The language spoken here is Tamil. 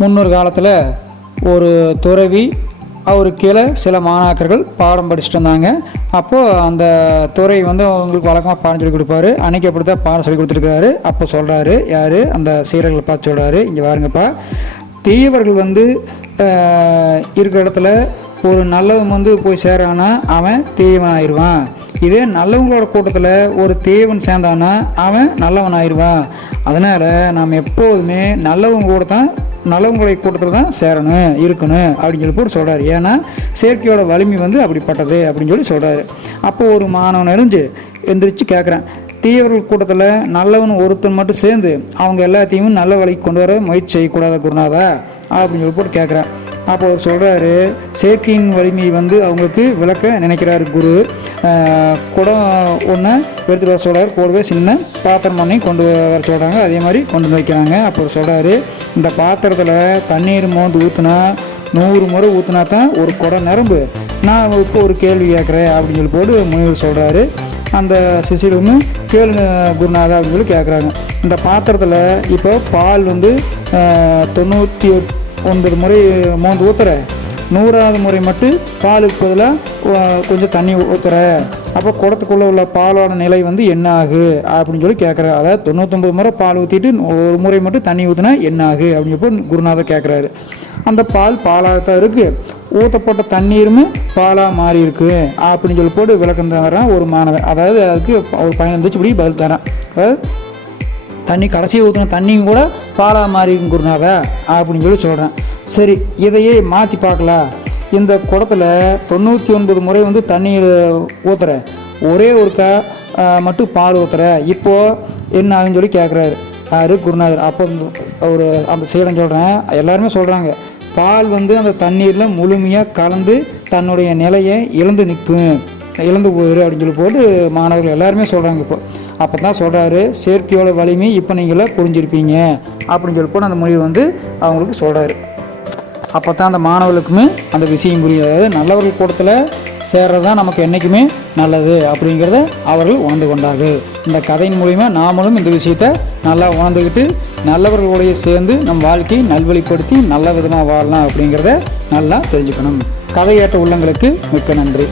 முன்னொரு காலத்தில் ஒரு துறவி அவர் கீழே சில மாணாக்கர்கள் பாடம் படிச்சுட்டு இருந்தாங்க. அப்போது அந்த துறை வந்து அவங்களுக்கு வழக்கமாக பாடம் சொல்லி கொடுப்பாரு. அன்னைக்கு அப்படி தான் பாடம் சொல்லி கொடுத்துருக்காரு. அப்போ சொல்கிறாரு யார்? அந்த சீரர்களை பார்த்து சொல்கிறாரு இங்கே பாருங்கப்பா. தீயவர்கள் வந்து இருக்கிற இடத்துல ஒரு நல்லவன் வந்து போய் சேரானா அவன் தீயவன் ஆயிடுவான் இதே நல்லவங்களோட கூட்டத்தில் ஒரு தீயவன் சேர்ந்தான்னா அவன் நல்லவன் ஆயிடுவான் அதனால் நாம் எப்போதுமே நல்லவங்க கூட தான் நல்லவங்களை கூட்டத்தில் தான் சேரணும் இருக்கணும் அப்படின்னு சொல்லி போட்டு சொல்கிறாரு ஏன்னா செயற்கையோட வலிமை வந்து அப்படிப்பட்டது அப்படின்னு சொல்லி சொல்கிறாரு அப்போது ஒரு மாணவன் எரிஞ்சு எந்திரிச்சு கேட்குறேன் தீயவர்கள் கூட்டத்தில் நல்லவன் ஒருத்தன் மட்டும் சேர்ந்து அவங்க எல்லாத்தையும் நல்ல வழிக்கு கொண்டு வர முயற்சி செய்யக்கூடாத குருநாதா அப்படின்னு சொல்லி போட்டு கேட்குறேன் அப்போ அவர் சொல்கிறாரு செயற்கையின் வலிமையை வந்து அவங்களுக்கு விளக்க நினைக்கிறாரு குரு. குடம் ஒன்று எடுத்துகிட்டு வர சொல்கிறார் கூடவே சின்ன பாத்திரம் பண்ணி கொண்டு வர சொல்கிறாங்க அதே மாதிரி கொண்டு வந்து வைக்கிறாங்க. அப்போ அவர் சொல்கிறாரு இந்த பாத்திரத்தில் தண்ணீர் மோந்து ஊற்றுனா நூறு முறை ஊற்றுனா தான் ஒரு குடம் நிரம்பு. நான் இப்போ ஒரு கேள்வி கேட்குறேன் அப்படின்னு சொல்லி போட்டு முனிவர் சொல்கிறாரு அந்த சிசியில் வந்து கேளு குருநாதா அப்படின்னு சொல்லி கேட்குறாங்க இந்த பாத்திரத்தில் இப்போ பால் வந்து தொண்ணூற்றி தொண்ணூற்றி ஒன்பது முறை மோந்து ஊற்றுற நூறாவது முறை மட்டும் பாலுக்கு பதிலாக கொஞ்சம் தண்ணி ஊற்றுற அப்போ குடத்துக்குள்ளே உள்ள பாலோட நிலை வந்து என்ன ஆகு அப்படின்னு சொல்லி கேட்குறாரு அதாவது தொண்ணூத்தொம்பது முறை பால் ஊற்றிட்டு ஒரு முறை மட்டும் தண்ணி ஊற்றினா என்ன ஆகு அப்படின்னு சொல்லி குருநாதர் கேட்குறாரு அந்த பால் பாலாக தான் இருக்குது ஊற்றப்பட்ட தண்ணீருமே பாலாக மாறி இருக்கு. அப்படின்னு சொல்லி போட்டு விளக்கம் தரான் ஒரு மாணவன் அதாவது அதுக்கு ஒரு பயன் வந்துச்சு இப்படி பதில் தரான். அதாவது தண்ணி கடைசி ஊற்றின தண்ணியும் கூட பாலாக மாறி அப்படின்னு சொல்லி சொல்கிறேன் சரி இதையே மாற்றி பார்க்கலாம். இந்த குடத்துல தொண்ணூற்றி ஒன்பது முறை வந்து தண்ணீர் ஊற்றுற ஒரே ஒருக்கா மட்டும் பால் ஊற்றுற இப்போது என்ன ஆகுன்னு சொல்லி கேட்குறாரு யார்? குருநாதர். அப்போ ஒரு அந்த சீடன் சொல்கிறேன் எல்லாருமே சொல்கிறாங்க பால் வந்து அந்த தண்ணீரில் முழுமையாக கலந்து தன்னுடைய நிலையை இழந்து நிற்கும். இழந்து போயிரு அப்படின்னு சொல்லி போட்டு மாணவர்கள் எல்லாருமே சொல்கிறாங்க இப்போ. அப்போ தான் சொல்கிறாரு செயற்கையோட வலிமை இப்போ நீங்களே புரிஞ்சிருப்பீங்க. அப்படின்னு சொல்லி கூட அந்த மொழி வந்து அவங்களுக்கு சொல்கிறாரு அப்போ தான் அந்த மாணவர்களுக்குமே அந்த விஷயம் புரியும். அதாவது நல்லவர்கள் கூட்டத்தில் சேர்றது தான் நமக்கு என்றைக்குமே நல்லது அப்படிங்கிறத அவர்கள் உணர்ந்து கொண்டார்கள். இந்த கதையின் மூலிமா நாமளும் இந்த விஷயத்தை நல்லா உணர்ந்துக்கிட்டு நல்லவர்களுடைய சேர்ந்து நம் வாழ்க்கையை நல்வழிப்படுத்தி நல்ல விதமாக வாழலாம் அப்படிங்கிறத நல்லா தெரிஞ்சுக்கணும். கதை ஏற்ற உள்ளங்களுக்கு மிக்க நன்றி.